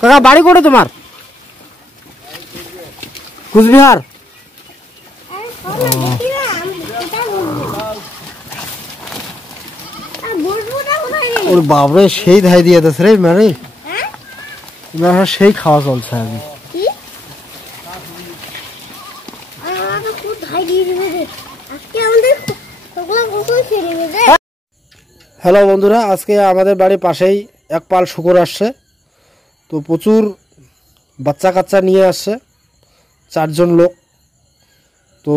কাকা বাড়ি কোটে তোমার? কুচবিহার। ওর বাবরে সেই ধাই দিয়ে দিয়েছে রে মানে, সেই খাওয়া চলছে আমি। হ্যালো বন্ধুরা, আজকে আমাদের বাড়ির পাশেই এক পাল শুকর আসছে। তো প্রচুর বাচ্চা কাচ্চা নিয়ে আসছে, 4 জন লোক। তো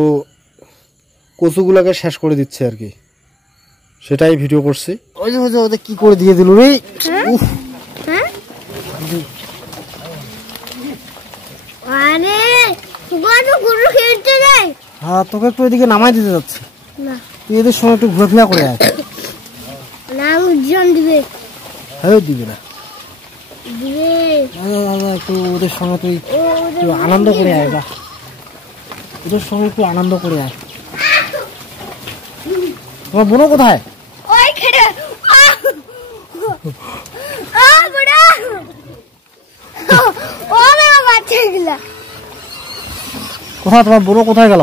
কচুগুলোকে শেষ করে দিচ্ছে আর কি, সেটাই ভিডিও করছি। ওই যে ওদের কি করে দিয়ে দিল রে। হ্যাঁ, তোকে একটু এদিকে নামাই দিতে যাচ্ছে, তুই এদের সঙ্গে একটু ঘুরেফেরা করে আয়। হ্যাঁ দিবে না, একটু ওদের সঙ্গে তুই একটু আনন্দ করে আয়, বা ওদের সঙ্গে একটু আনন্দ করে আয়। তোমার বোনও কোথায়? কোথায় তোমার বোনও কোথায় গেল?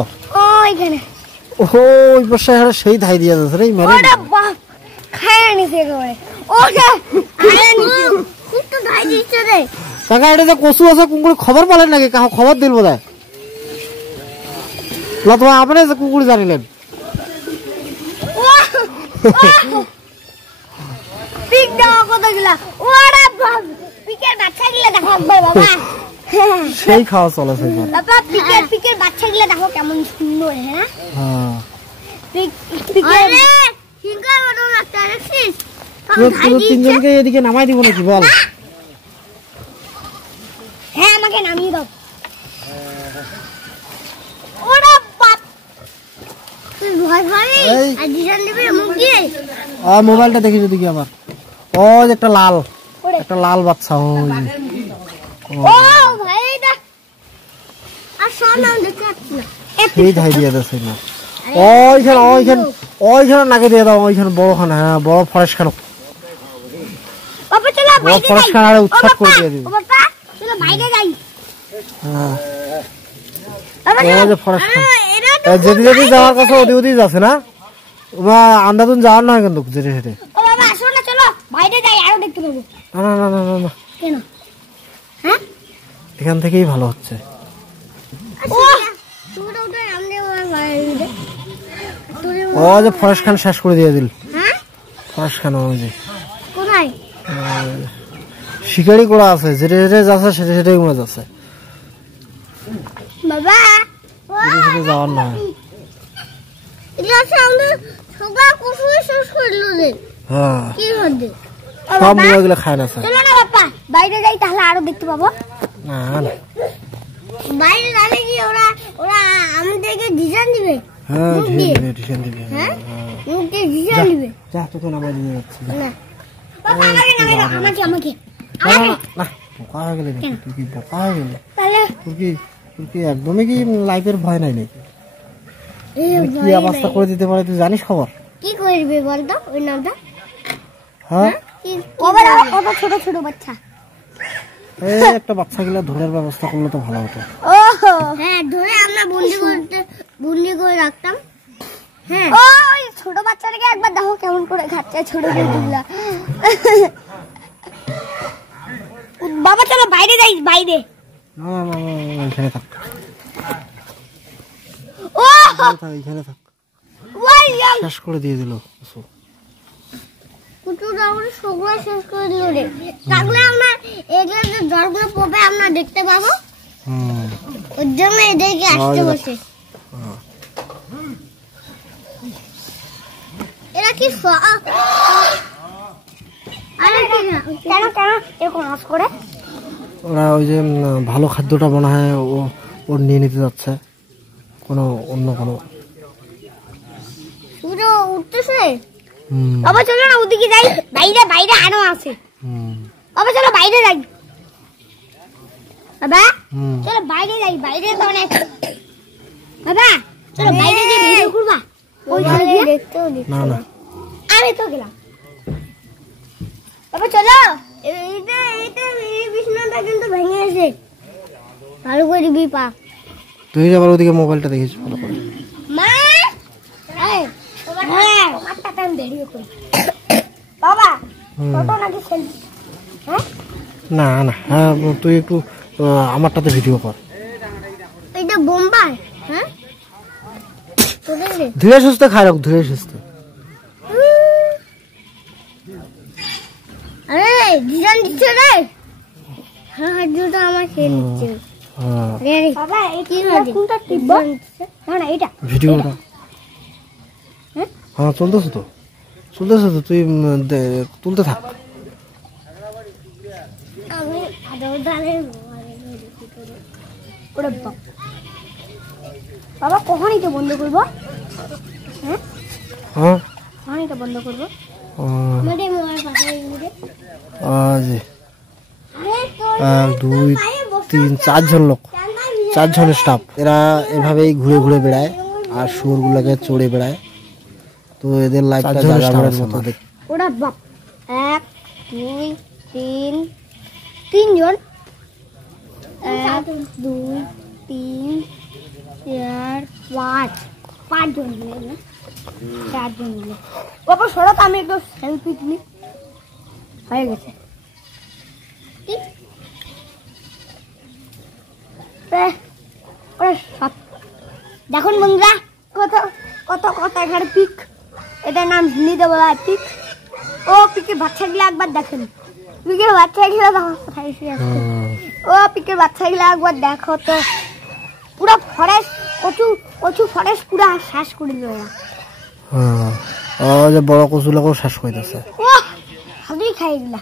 ওই বর্ষা সেই ধাই দিয়ে যাচ্ছে রে মেরে। কাকা এটা যে কচু আছে কুকুর খবর পালেন নাকি? খবর দিল বোধ হয় তোমার আপনি যে কুকুর জানিলেন। সেই খাওয়া চলেছে কেমন সুন্দর। তিনজনকে এদিকে নামাই দিব নাকি বল? হ্যাঁ আমাকে নামিয়ে দাও। মোবাইলটা দেখি যদি আবার ওই একটা লাল বাচ্চা সেই ধাই দিয়ে দিচ্ছে না। ওইখানে নাকে দিয়ে দাও, ওইখানে বড় খানা। হ্যাঁ বড় ফরেস্ট খানো, ফরেস্ট খানা উৎসব করে দিয়ে দিবি। যেতে যেতে যাওয়ার কথা ওদি ওদি যাচ্ছে না, আন্দাজুন যাওয়ার নয় কিন্তু যেতে সেটে। না এখান থেকেই ভালো হচ্ছে। ও যে ফরেস্ট খান শেষ করে দিয়ে দিল। ফরেস্ট খান ওই যে শিকারি করা আছে, যেটা যেটা যাচ্ছে সেটা সেটাই মনে যাচ্ছে, যাওয়ার নয়। সব মুরগিগুলো খায় না স্যার। বাইরে যাই তাহলে আরো দেখতে পাবো। না বাইরে গেলে কি ওরা আমাদেরকে ডিজাইন দিবে? হ্যাঁ ডিজাইন দিবে। হ্যাঁ ডিজাইন দিবে। যা তোকে নামাই দিয়ে যাচ্ছি। না বাবা আমাকে নামাই দাও, আমাকে না বোকা হয়ে গেলে তুই কি বোকা হয়ে গেলে? তাহলে তোর কি একদমই কি লাইফের ভয় নাই নাকি? কি অবস্থা করে দিতে পারে তুই জানিস খবর? কি করবে বলতো ওই নামটা? হ্যাঁ কত ছোট ছোট বাচ্চা, একটা বাচ্চা গুলা ধরার ব্যবস্থা করলে তো ভালো হতো। হ্যাঁ ধরে আমরা বন্দি করে রাখতাম। হ্যাঁ ওই ছোট বাচ্চাটাকে একবার দেখো কেমন করে খাচ্ছে ছোট গুলা। বাবা চলো বাইরে যাই, বাইরে। এখানে থাক, এখানে থাক। শেষ করে দিয়ে দিল শেষ করে দিল রে। তাহলে আমরা এগুলো যে জ্বরগুলো পড়বে আমরা দেখতে পাবো, ওর জন্য এদেরকে আসতে বসে। এরা কি কেন এরকম আওয়াজ করে? ওরা ওই যে ভালো খাদ্যটা মনে হয় ওর নিয়ে নিতে যাচ্ছে, কোনো অন্য কোনো সূর্য উঠতেছে। বাবা চলো না ওদিকে যাই, বাইরে আনো আছে। বাবা চলো বাইরে যাই, বাবা চলো বাইরে যাই, বাইরে তো অনেক। বাবা চলো বাইরে গিয়ে ভিডিও করবা। ওইখানে দেখতেও না আমি তো গেলাম। বাবা চলো এইটা এই বিছানাটা কিন্তু ভেঙে গেছে, ভালো করে দিবি পা। তুই আবার ওদিকে মোবাইলটা দেখিস ভালো করে। মা এই হ্যাঁ মাথা টান দেরি করি বাবা, টোটো নাকি সেলফি? হ্যাঁ না না, হ্যাঁ তুই একটু আমারটাতে ভিডিও কর। এটা বোম্বাই। হ্যাঁ ধীরে সুস্থে খাই রাখ, ধীরে সুস্থে। আরে ডিজাইন দিচ্ছে রে, হ্যাঁ হাজুটা আমার খেয়ে দিচ্ছে। রে রে বাবা এই কি কোনটা টিপব? না না এটা ভিডিওটা। হ্যাঁ চলতেছে তো, চলতেছে তো, তুই তুলতে থাক। আমি আদর দালে ওরে বাবা কখন এটা বন্ধ করব? হ্যাঁ হ্যাঁ কখন এটা বন্ধ করব? আমাদের মোবাইল পাশে রেখে আজ 1 2 3 4 জন লোক, 4 জনের স্টাফ। এরা এভাবেই ঘুরে ঘুরে বেড়ায় আর শুয়োরগুলোকে চড়ে বেড়ায়। তো এদের লাইফটা জাগারের মতো দেখ। ওরা বাপ 1 2 3 তিনজন 1 2 3 4 5 5জন মিলে না 4 জন মিলে। বাবা সরো তো আমি একটু সেলফি তুলি। হয়ে গেছে ঠিক। দেখুন বন্ধুরা কত কত কত এখানে পিক, এটার নাম হিন্দিতে বলা হয় পিক। ও পিকের বাচ্চাগুলো একবার দেখেন, পিকের বাচ্চাগুলো দেখো কোথায় এসে আসছে। ও পিকের বাচ্চাগুলো একবার দেখো তো, পুরো ফরেস্ট কচু কচু ফরেস্ট পুরো শ্বাস করে দিল। হ্যাঁ যে বড় কচুগুলোকেও শ্বাস করে দিচ্ছে। ও হাতেই খাই এগুলা।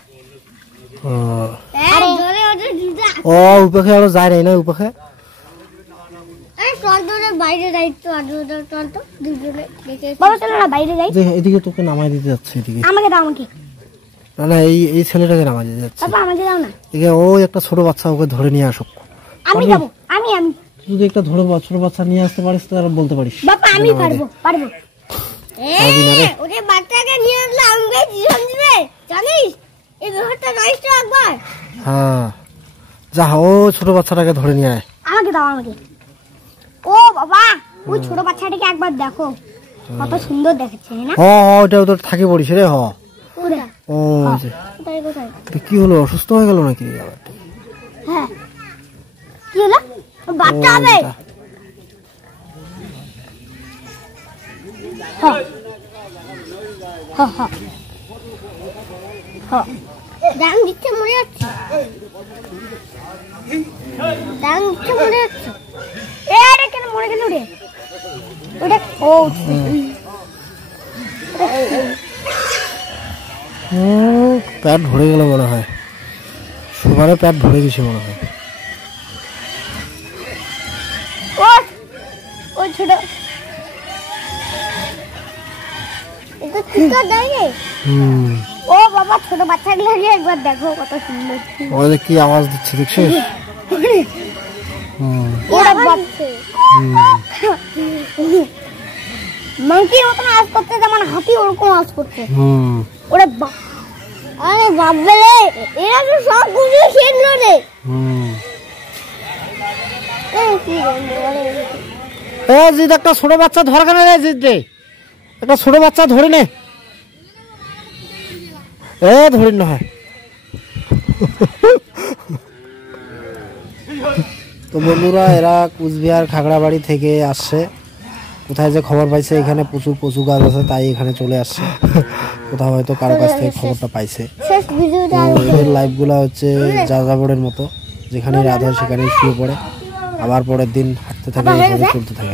ও উপাখে আরো যায় নাই না উপাখে। বাইরে দায়িত্ব চল তো দুজনে দেখে বাবা চলো না বাইরে যাই। এদিকে তোকে নামাই দিতে যাচ্ছে, এদিকে আমাকে দাও আমাকে। না না এই ছেলেটাকে নামাই দিতে যাচ্ছে। বাবা আমাকে দাও না। এদিকে ও একটা ছোট বাচ্চা, ওকে ধরে নিয়ে আসুক। আমি যাব, আমি আমি যদি একটা ছোট বাচ্চা নিয়ে আসতে পারিস তো আর বলতে পারিস। বাবা আমি পারবো পারবো। ওরে বাচ্চাকে নিয়ে আসলে আমাকে জীবন দিবে জানিস, এই ব্যাপারটা জানিস তো একবার। হ্যাঁ যা, ও ছোট বাচ্চাটাকে ধরে নিয়ে আয়। আমাকে দাও আমাকে। ও বাবা ওই ছোট বাচ্চাটাকে একবার দেখো কত সুন্দর দেখাচ্ছে না। ওটা ওদের থাকে পড়িস রে। ওরে ও কোথায় কোথায় কি হলো, অসুস্থ হয়ে গেল নাকি? হ্যাঁ কি হলো, বাচ্চা হবে। দাম দিচ্ছে মরে যাচ্ছে, দাম দিচ্ছে মরে যাচ্ছে। এটা কেন মরে গেল রে? ওটা ও প্যাট ভরে গেল মনে হয়, সবারও প্যাট ভরে গেছে মনে হয়। ও ছোট এটা চিৎকার দেয় রে। ও বাবা ছোট বাচ্চাগুলোকে একবার দেখো কত সুন্দর, ওদের কি আওয়াজ দিচ্ছে দেখছিস? ওরা বাচ্চা মাংকির মতন আওয়াজ করতে, যেমন হাতি ওরকম আওয়াজ করতে। ওরে বাপ, আরে বাপ রে, এরা তো সব গুলো খেললো রে। জিদ একটা ছোট বাচ্চা ধর কেন রে? জিদ রে একটা ছোট বাচ্চা ধরে নে। ধরি না হয়। তো বন্ধুরা এরা কুচবিহার খাগড়াবাড়ি থেকে আসছে। কোথায় যে খবর পাইছে এখানে প্রচুর কচু গাছ আছে, তাই এখানে চলে আসছে। কোথাও হয়তো কারো কাছ থেকে খবরটা পাইছে। এদের লাইফ গুলা হচ্ছে যাযাবরের মতো, যেখানে রাত হয় সেখানেই শুয়ে পড়ে, আবার পরের দিন হাঁটতে থাকে, চলতে থাকে।